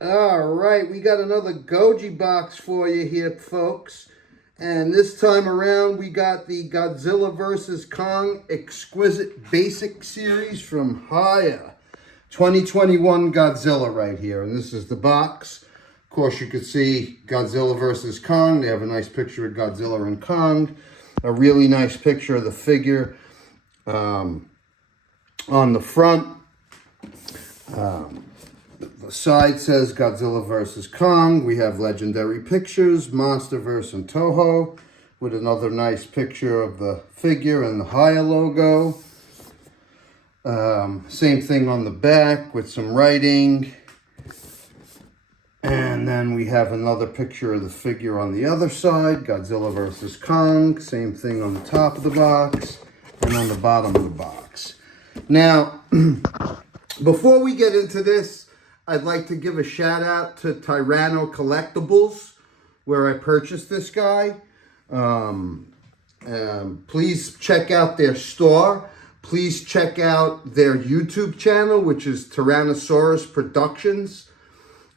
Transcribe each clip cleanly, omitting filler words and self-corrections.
All right, we got another Goji box for you here, folks. And this time around, we got the Godzilla vs. Kong Exquisite Basic Series from Hiya. 2021 Godzilla right here. And this is the box. Of course, you could see Godzilla vs. Kong. They have a nice picture of Godzilla and Kong. A really nice picture of the figure on the front. The side says Godzilla vs. Kong. We have Legendary Pictures, Monsterverse, and Toho, with another nice picture of the figure and the Hiya logo. Same thing on the back with some writing. And then we have another picture of the figure on the other side, Godzilla vs. Kong. Same thing on the top of the box and on the bottom of the box. Now, before we get into this, I'd like to give a shout out to Tyranno Collectibles, where I purchased this guy. Please check out their store. Please check out their YouTube channel, which is Tyrannosaurus Productions.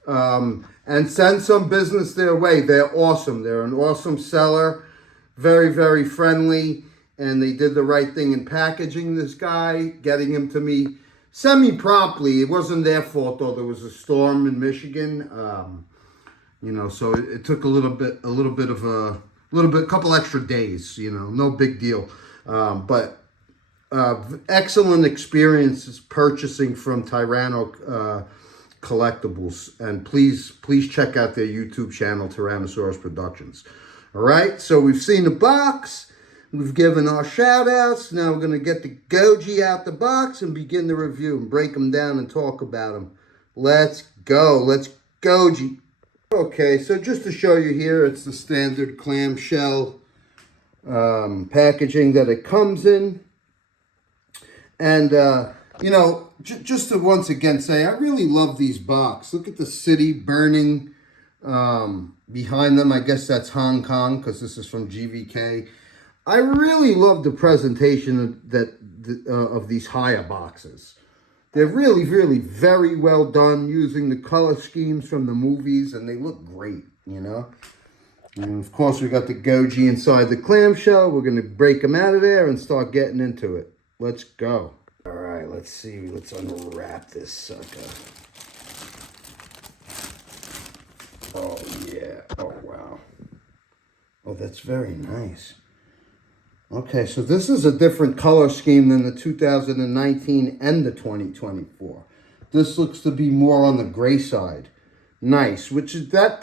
And send some business their way. They're awesome. They're an awesome seller. Very, very friendly. And they did the right thing in packaging this guy, getting him to me semi-promptly. It wasn't their fault, though. There was a storm in Michigan, so it took a couple extra days. No big deal. But excellent experiences purchasing from Tyranno Collectibles, and please check out their YouTube channel, Tyrannosaurus Productions. All right, so we've seen the box. We've given our shout outs. Now we're going to get the Goji out the box and begin the review and break them down and talk about them. Let's go. Let's Goji. Okay, so just to show you here, it's the standard clamshell packaging that it comes in. And, just to once again say, I really love these boxes. Look at the city burning behind them. I guess that's Hong Kong because this is from GVK. I really love the presentation of these Hiya boxes. They're really, really very well done using the color schemes from the movies, and they look great, And of course, we got the Goji inside the clamshell. We're going to break them out of there and start getting into it. Let's go. All right, let's see. Let's unwrap this sucker. Oh, yeah. Oh, wow. Oh, that's very nice. Okay, so this is a different color scheme than the 2019 and the 2024. This looks to be more on the gray side. Nice, which is that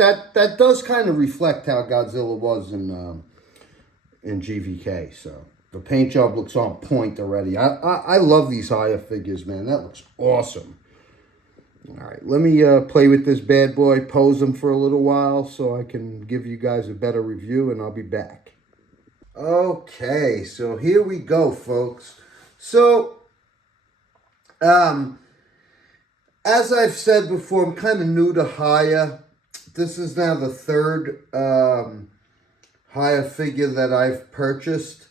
does kind of reflect how Godzilla was in GVK. So the paint job looks on point already. I love these Hiya figures, man. That looks awesome. All right, let me play with this bad boy, pose him for a little while so I can give you guys a better review, and I'll be back. Okay, so here we go, folks. So, as I've said before, I'm kind of new to Hiya. This is now the third Hiya figure that I've purchased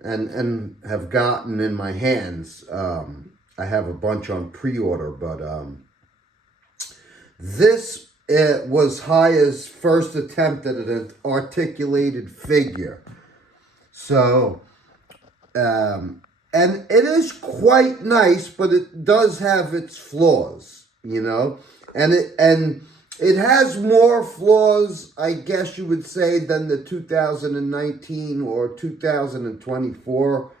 and have gotten in my hands. I have a bunch on pre-order, but this was Hiya's first attempt at an articulated figure. So, and it is quite nice, but it does have its flaws, and it has more flaws, I guess you would say, than the 2019 or 2024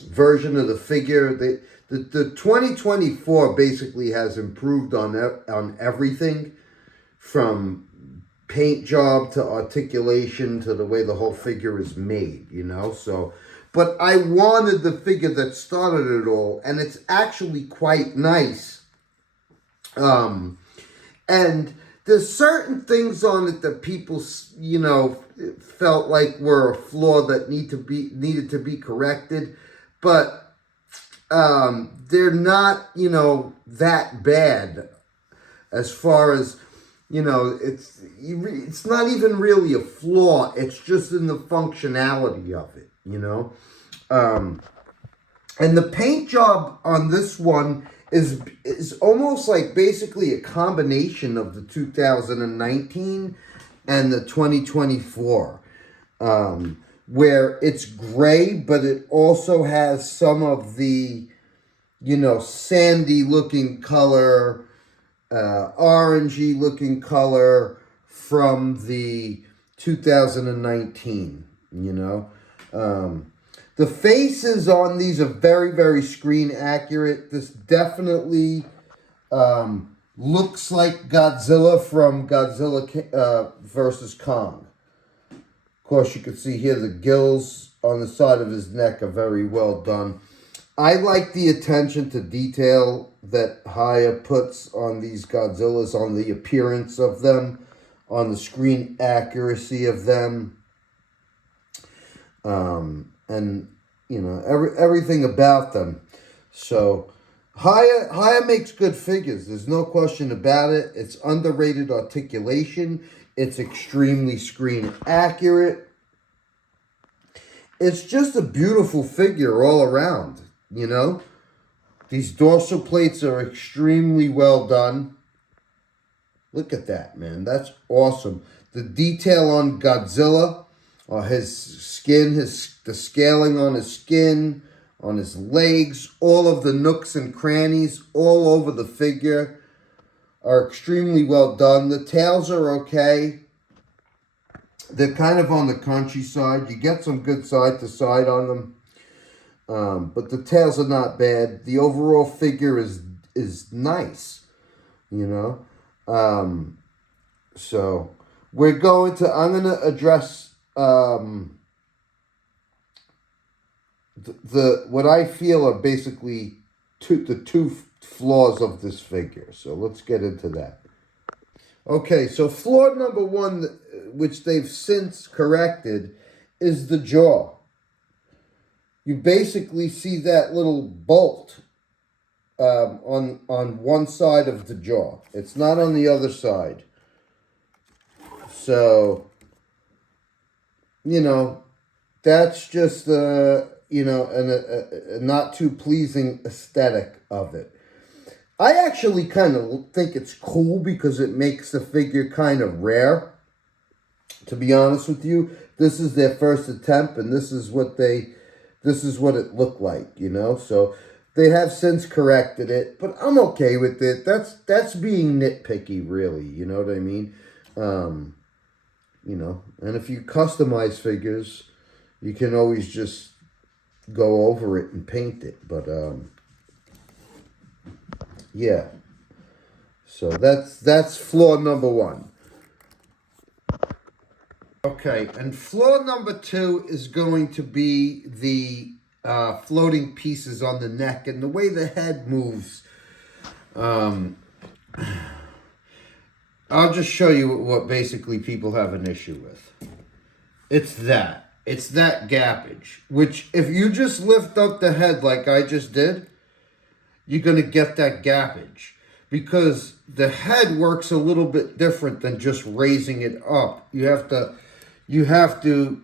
version of the figure. The 2024 basically has improved on everything, from paint job to articulation to the way the whole figure is made, so, but I wanted the figure that started it all, and it's actually quite nice. And there's certain things on it that people, felt like were a flaw that needed to be corrected, but they're not, that bad as far as, it's not even really a flaw. It's just in the functionality of it, And the paint job on this one is almost like basically a combination of the 2019 and the 2024, where it's gray, but it also has some of the, you know, sandy looking color, orangey looking color from the 2019, you know. The faces on these are very, very screen accurate. This definitely looks like Godzilla from Godzilla versus Kong. Of course, you can see here the gills on the side of his neck are very well done. I like the attention to detail that Hiya puts on these Godzillas, on the appearance of them, on the screen accuracy of them. And you know, everything about them. So Hiya makes good figures. There's no question about it. It's underrated articulation. It's extremely screen accurate. It's just a beautiful figure all around, you know. These dorsal plates are extremely well done. Look at that, man. That's awesome. The detail on Godzilla, his skin, the scaling on his skin, on his legs, all of the nooks and crannies all over the figure are extremely well done. The tails are okay. They're kind of on the crunchy side. You get some good side to side on them. But the tails are not bad. The overall figure is nice, you know. So I'm going to address what I feel are basically the two flaws of this figure. So let's get into that. Okay, so flaw number one, which they've since corrected, is the jaw. You basically see that little bolt on one side of the jaw. It's not on the other side. So, you know, that's just you know, a not too pleasing aesthetic of it. I actually kind of think it's cool because it makes the figure kind of rare. To be honest with you, this is their first attempt, and this is what it looked like, you know. So they have since corrected it, but I'm okay with it. That's being nitpicky, really. You know what I mean? You know, and if you customize figures, you can always just go over it and paint it. But yeah. So that's flaw number one. Okay, and flaw number two is going to be the floating pieces on the neck and the way the head moves. I'll just show you what basically people have an issue with. It's that gappage, which if you just lift up the head like I just did, you're going to get that gappage. Because the head works a little bit different than just raising it up. You have to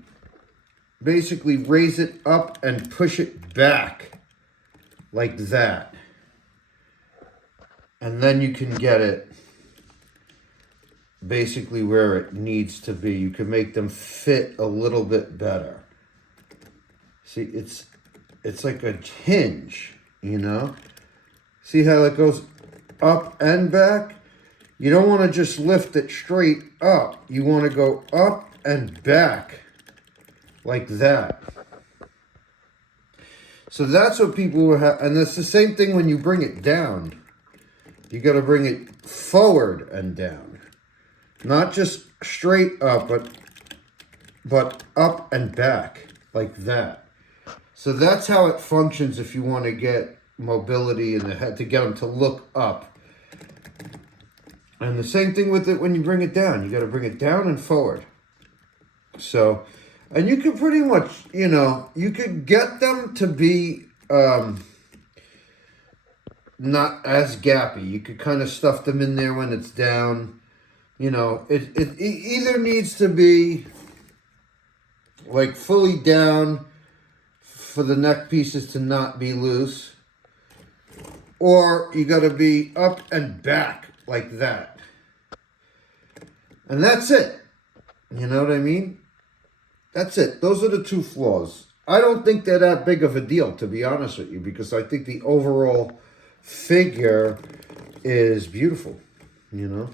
basically raise it up and push it back like that. And then you can get it basically where it needs to be. You can make them fit a little bit better. See, it's like a hinge, you know? See how it goes up and back? You don't want to just lift it straight up. You want to go up and back like that. So that's what people will have. And it's the same thing when you bring it down. You got to bring it forward and down. Not just straight up, but up and back like that. So that's how it functions if you want to get mobility in the head, to get them to look up. And the same thing with it when you bring it down. You got to bring it down and forward. So, and you can pretty much, you know, you could get them to be not as gappy. You could kind of stuff them in there when it's down. You know, it either needs to be like fully down for the neck pieces to not be loose. or you got to be up and back like that. And that's it. You know what I mean? That's it. Those are the two flaws. I don't think they're that big of a deal, to be honest with you, because I think the overall figure is beautiful, you know?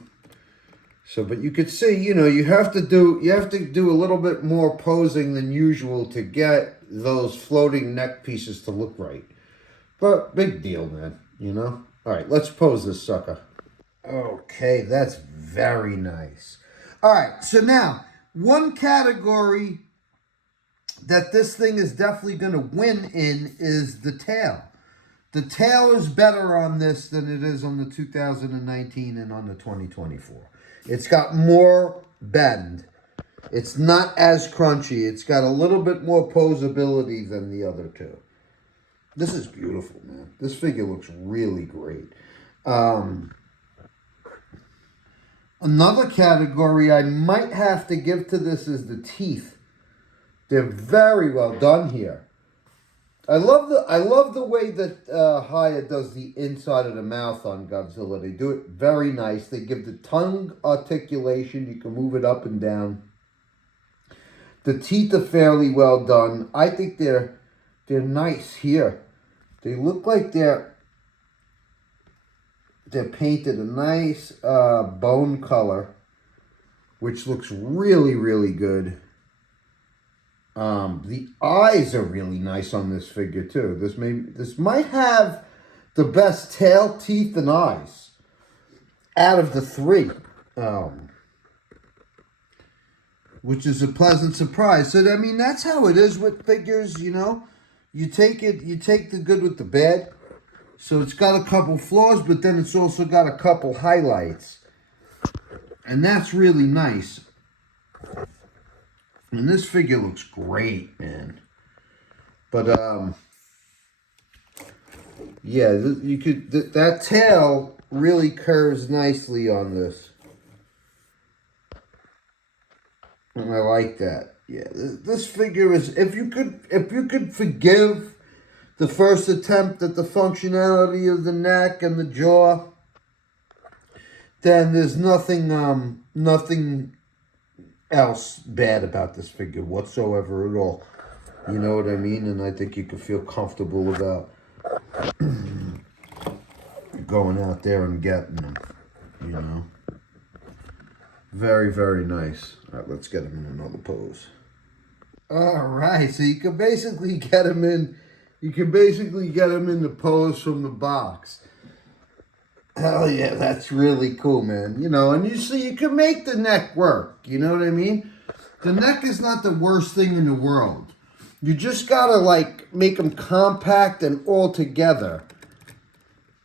So, but you could see, you know, you have to do a little bit more posing than usual to get those floating neck pieces to look right. But big deal, man, you know? All right, let's pose this sucker. Okay, that's very nice. All right, so now, one category that this thing is definitely going to win in is the tail. The tail is better on this than it is on the 2019 and on the 2024. It's got more bend. It's not as crunchy. It's got a little bit more posability than the other two. This is beautiful, man. This figure looks really great. Another category I might have to give to this is the teeth. They're very well done here. I love the way that Hiya does the inside of the mouth on Godzilla. They do it very nice. They give the tongue articulation. You can move it up and down. The teeth are fairly well done. I think they're nice here. They look like they're painted a nice bone color, which looks really, really good. The eyes are really nice on this figure too. This might have the best tail, teeth, and eyes out of the three, which is a pleasant surprise. So I mean, that's how it is with figures. You know, you take the good with the bad. So it's got a couple flaws, but then it's also got a couple highlights, and that's really nice. And this figure looks great, man. But yeah, that tail really curves nicely on this, and I like that. Yeah, this figure is, if you could forgive the first attempt at the functionality of the neck and the jaw, then there's nothing else bad about this figure whatsoever at all. You know what I mean? And I think you can feel comfortable about going out there and getting them, you know. Very, very nice. All right, let's get him in another pose. All right, so you can basically get him in the pose from the box. Hell yeah, that's really cool, man. You know, and you can make the neck work. You know what I mean? The neck is not the worst thing in the world. You just gotta, like, make them compact and all together.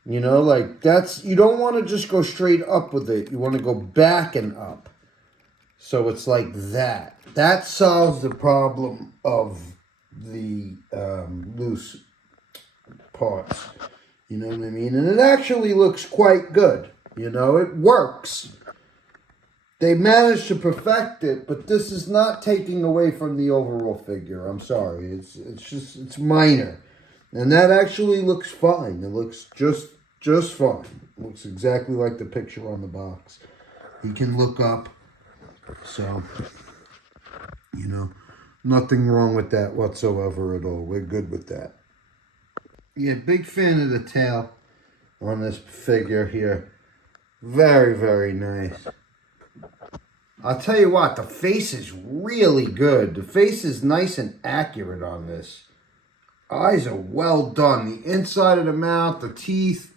You know, like, you don't want to just go straight up with it. You want to go back and up. So it's like that. That solves the problem of the loose parts. You know what I mean? And it actually looks quite good. You know, it works. They managed to perfect it, but this is not taking away from the overall figure. I'm sorry. It's minor. And that actually looks fine. It looks just fine. It looks exactly like the picture on the box. He can look up. So, you know, nothing wrong with that whatsoever at all. We're good with that. Yeah, big fan of the tail on this figure here. Very, very nice. I'll tell you what, the face is really good. The face is nice and accurate on this. Eyes are well done. The inside of the mouth, the teeth.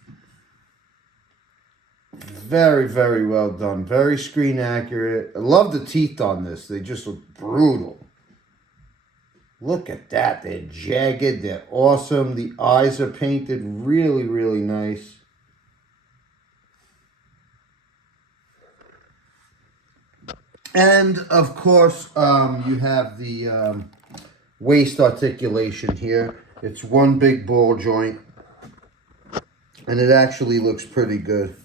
Very, very well done. Very screen accurate. I love the teeth on this. They just look brutal. Look at that. They're jagged. They're awesome. The eyes are painted really, really nice. And, of course, you have the waist articulation here. It's one big ball joint. And it actually looks pretty good.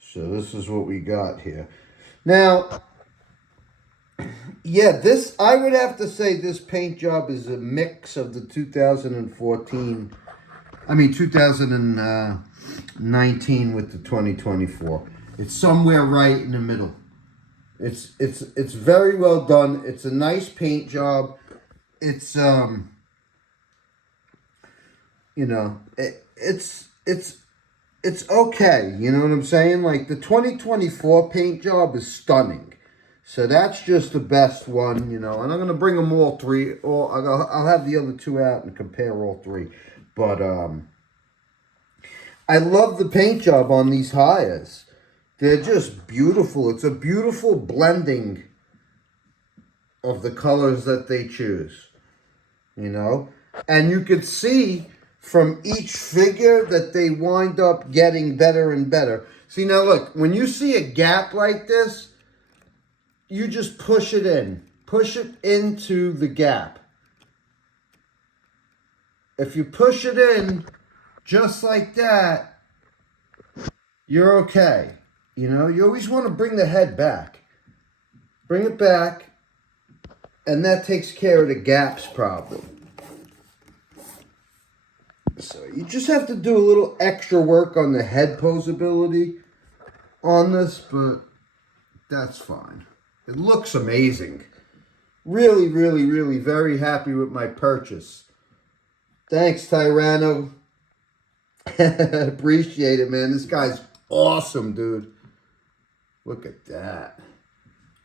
So this is what we got here. Now, Yeah, this, I would have to say this paint job is a mix of the 2019 with the 2024. It's somewhere right in the middle. It's very well done. It's a nice paint job. It's you know, it's okay. You know what I'm saying? Like the 2024 paint job is stunning. So that's just the best one, you know. And I'm gonna bring them all three. Or I'll have the other two out and compare all three. But I love the paint job on these Hiyas. They're just beautiful. It's a beautiful blending of the colors that they choose, you know. And you could see from each figure that they wind up getting better and better. See, now look, when you see a gap like this, you just push it in. Push it into the gap. If you push it in just like that, you're okay. You know, you always want to bring the head back. Bring it back, and that takes care of the gaps problem. So you just have to do a little extra work on the head posability on this, but that's fine. It looks amazing. Really, really, really very happy with my purchase. Thanks, Tyranno. Appreciate it, man. This guy's awesome, dude. Look at that.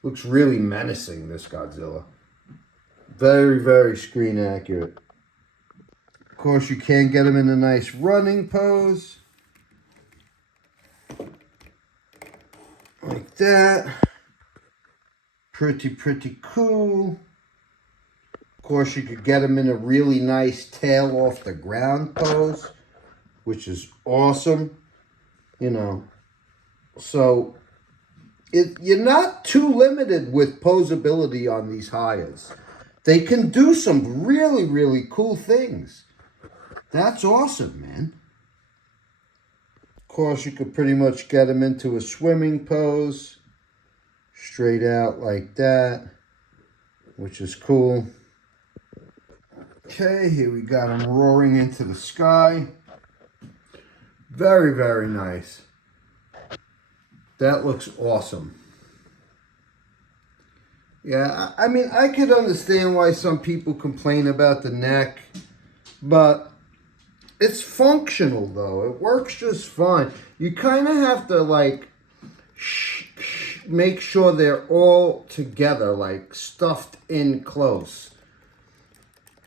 Looks really menacing, this Godzilla. Very, very screen accurate. Of course, you can get him in a nice running pose. Like that. Pretty, pretty cool. Of course, you could get him in a really nice tail off the ground pose, which is awesome. You know, so you're not too limited with posability on these Hiyas. They can do some really, really cool things. That's awesome, man. Of course, you could pretty much get them into a swimming pose. Straight out like that. Which is cool. Okay, here we got them roaring into the sky. Very, very nice. That looks awesome. Yeah, I mean, I could understand why some people complain about the neck, but it's functional, though. It works just fine. You kind of have to, like, make sure they're all together, like, stuffed in close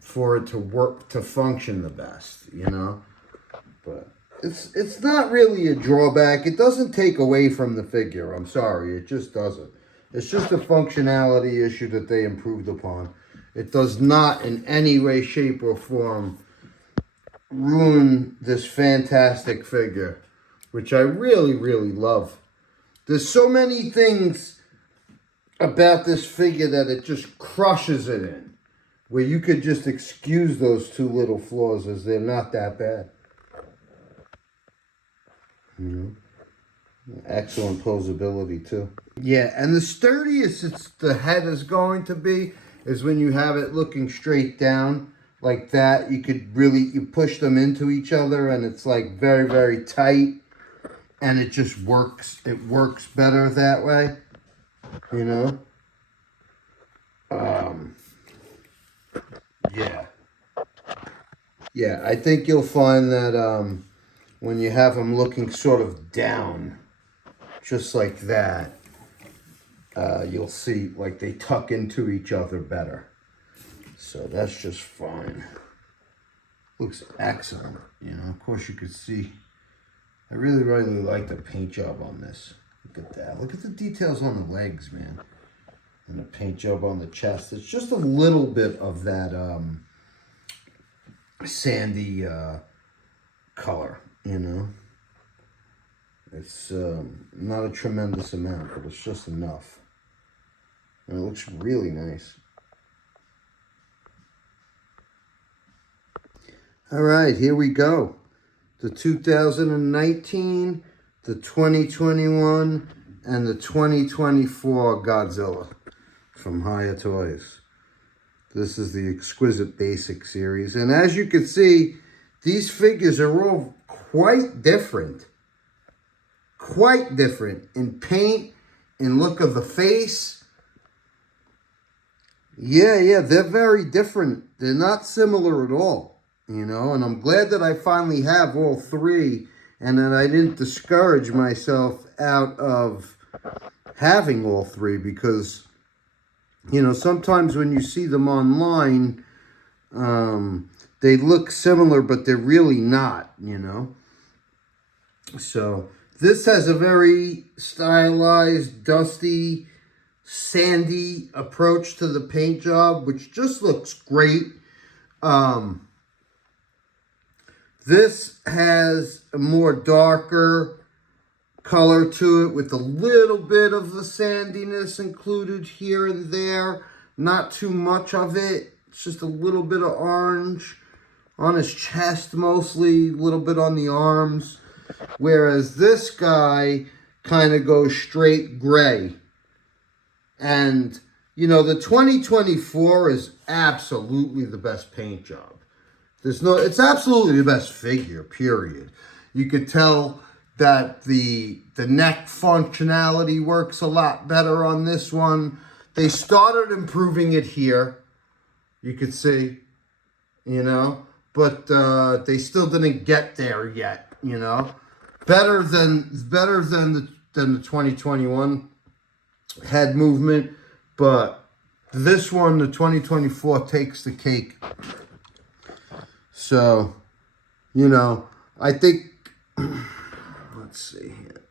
for it to work, to function the best, you know? But it's not really a drawback. It doesn't take away from the figure. I'm sorry. It just doesn't. It's just a functionality issue that they improved upon. It does not in any way, shape, or form ruin this fantastic figure, which I really, really love. There's so many things about this figure that it just crushes it in, where you could just excuse those two little flaws as they're not that bad. You know? Excellent posability too. Yeah, and the sturdiest the head is going to be is when you have it looking straight down like that. You could really, you push them into each other and it's like very, very tight, and it just works. It works better that way, you know? Yeah. Yeah, I think you'll find that when you have them looking sort of down, just like that, you'll see like they tuck into each other better. So that's just fine. Looks excellent, you know. Of course you could see, I really, really like the paint job on this. Look at that. Look at the details on the legs, man. And the paint job on the chest. It's just a little bit of that sandy color, you know. It's not a tremendous amount, but it's just enough. And it looks really nice. All right, here we go. The 2019, the 2021, and the 2024 Godzilla. from Hiya Toys. This is the Exquisite Basic series. And as you can see, these figures are all quite different. Quite different in paint, in look of the face. Yeah, they're very different. They're not similar at all, you know. And I'm glad that I finally have all three and that I didn't discourage myself out of having all three because, you know, sometimes when you see them online, they look similar, but they're really not, you know. So this has a very stylized, dusty, sandy approach to the paint job, which just looks great. This has a more darker color to it with a little bit of the sandiness included here and there. Not too much of it. It's just a little bit of orange on his chest mostly, a little bit on the arms. Whereas this guy kind of goes straight gray. And, you know, the 2024 is absolutely the best paint job. It's absolutely the best figure, period. You could tell that the neck functionality works a lot better on this one. They started improving it here, you could see, you know, but they still didn't get there yet, you know. Better than the 2021 head movement, but this one, the 2024, takes the cake. So, you know, I think. Let's see here.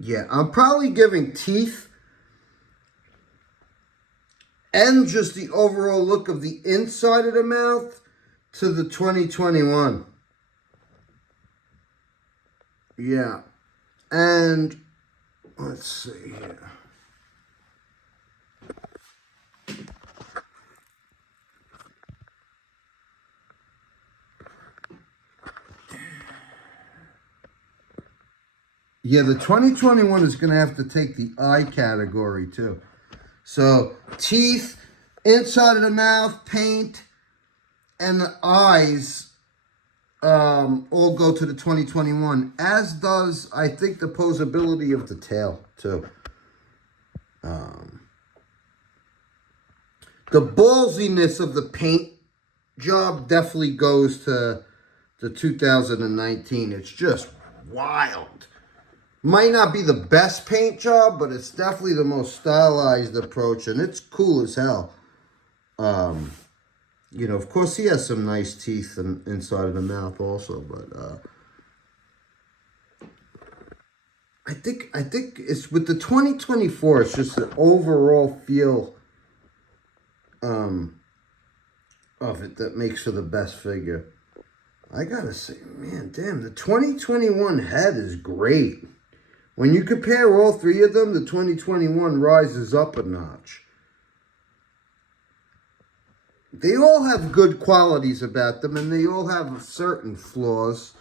Yeah, I'm probably giving teeth and just the overall look of the inside of the mouth to the 2021. Yeah. And let's see here. Yeah, the 2021 is going to have to take the eye category, too. So, teeth, inside of the mouth, paint, and the eyes all go to the 2021. As does, I think, the posability of the tail, too. The ballsiness of the paint job definitely goes to the 2019. It's just wild. Might not be the best paint job, but it's definitely the most stylized approach, and it's cool as hell. You know, of course, he has some nice teeth inside of the mouth also, but I think it's with the 2024. It's just the overall feel of it that makes for the best figure. I gotta say, man, damn, the 2021 head is great. When you compare all three of them, the 2021 rises up a notch. They all have good qualities about them, and they all have certain flaws,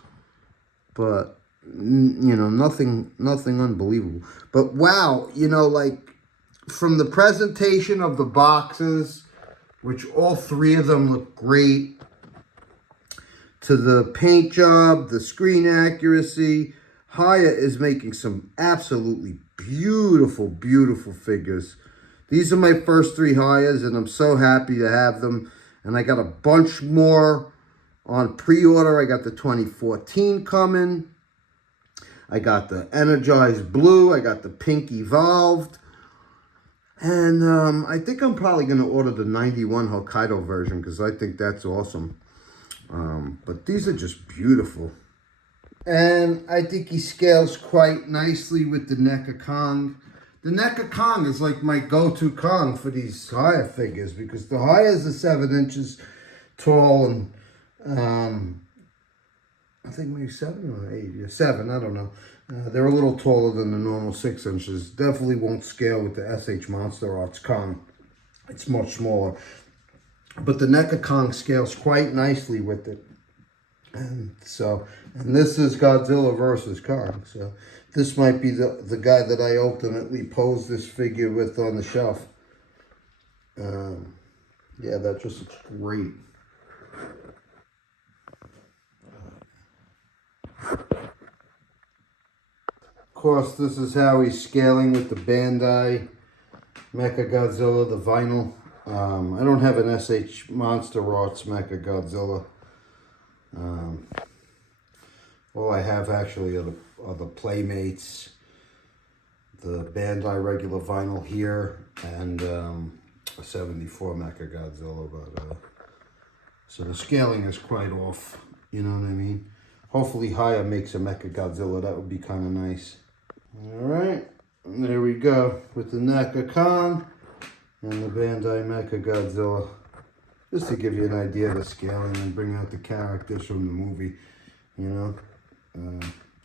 but, you know, nothing unbelievable. But, wow, you know, like, from the presentation of the boxes, which all three of them look great, to the paint job, the screen accuracy, Hiya is making some absolutely beautiful, beautiful figures. These are my first three Hiyas, and I'm so happy to have them. And I got a bunch more on pre-order. I got the 2014 coming. I got the Energized Blue. I got the Pink Evolved. And I think I'm probably going to order the 91 Hokkaido version because I think that's awesome. But these are just beautiful. And I think he scales quite nicely with the NECA Kong. The NECA Kong is like my go-to Kong for these Hiya figures because the Hiyas are 7 inches tall and I think maybe 7 or 8. Yeah, 7, I don't know. They're a little taller than the normal 6 inches. Definitely won't scale with the SH Monster Arts Kong. It's much smaller. But the NECA Kong scales quite nicely with it. And so, and this is Godzilla versus Kong. So this might be the guy that I ultimately pose this figure with on the shelf. Yeah, that just looks great. Of course, this is how he's scaling with the Bandai Mechagodzilla, the vinyl. I don't have an SH Monster Arts Mechagodzilla. All I have actually are the Playmates, the Bandai regular vinyl here, and a 74 Mechagodzilla. But so the scaling is quite off. You know what I mean? Hopefully Hiya makes a Mechagodzilla. That would be kind of nice. All right, and there we go with the NECA Kong and the Bandai Mechagodzilla. Just to give you an idea of the scaling and bring out the characters from the movie, you know.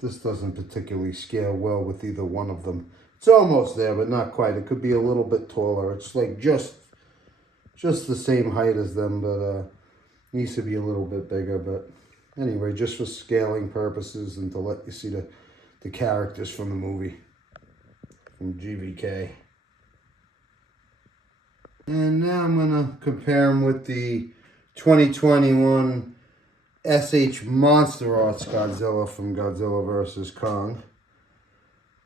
This doesn't particularly scale well with either one of them. It's almost there, but not quite. It could be a little bit taller. It's like just the same height as them, but needs to be a little bit bigger. But anyway, just for scaling purposes and to let you see the characters from the movie, from GVK. And now I'm going to compare them with the 2021 SH Monster Arts Godzilla from Godzilla vs. Kong.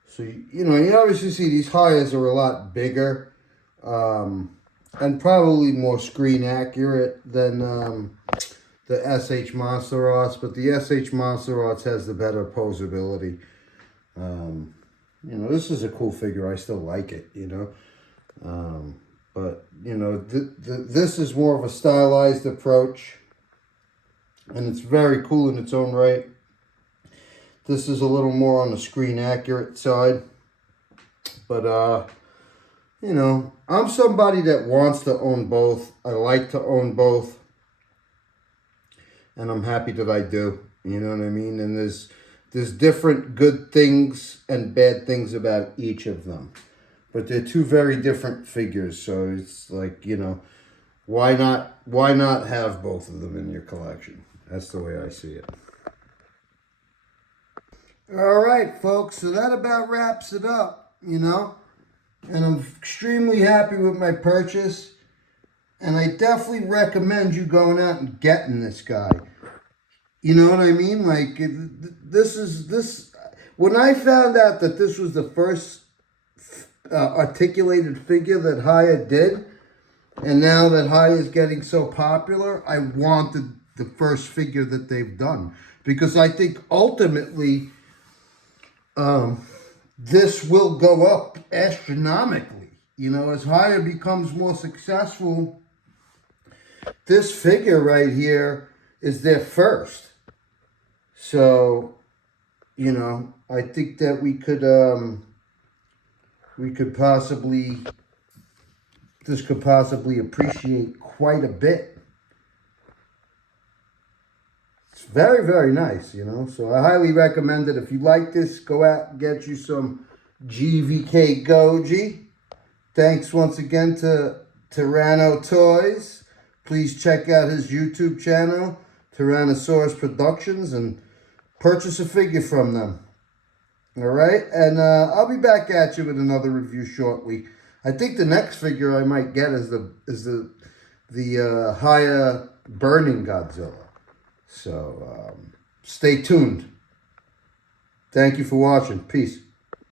So, you know, you obviously see these Hiyas are a lot bigger and probably more screen accurate than the SH Monster Arts, but the SH Monster Arts has the better posability. You know, this is a cool figure. I still like it, you know. But, you know, this is more of a stylized approach. And it's very cool in its own right. This is a little more on the screen accurate side. But, you know, I'm somebody that wants to own both. I like to own both. And I'm happy that I do. You know what I mean? And there's different good things and bad things about each of them. But they're two very different figures, so it's like, you know, why not have both of them in your collection? That's the way I see it. All right, folks, so that about wraps it up, you know. And I'm extremely happy with my purchase. And I definitely recommend you going out and getting this guy. You know what I mean? Like, this, when I found out that this was the first articulated figure that Hiya did, and now that Hiya is getting so popular, I wanted the first figure that they've done, because I think ultimately this will go up astronomically. You know, as Hiya becomes more successful, this figure right here is their first. So, you know, I think that we could possibly, this could possibly appreciate quite a bit. It's very, very nice, you know. So I highly recommend it. If you like this, go out and get you some GVK Goji. Thanks once again to Tyranno Toys. Please check out his YouTube channel, Tyrannosaurus Productions, and purchase a figure from them. All right, and I'll be back at you with another review shortly. I think the next figure I might get is the Hiya Burning Godzilla. So stay tuned. Thank you for watching. Peace.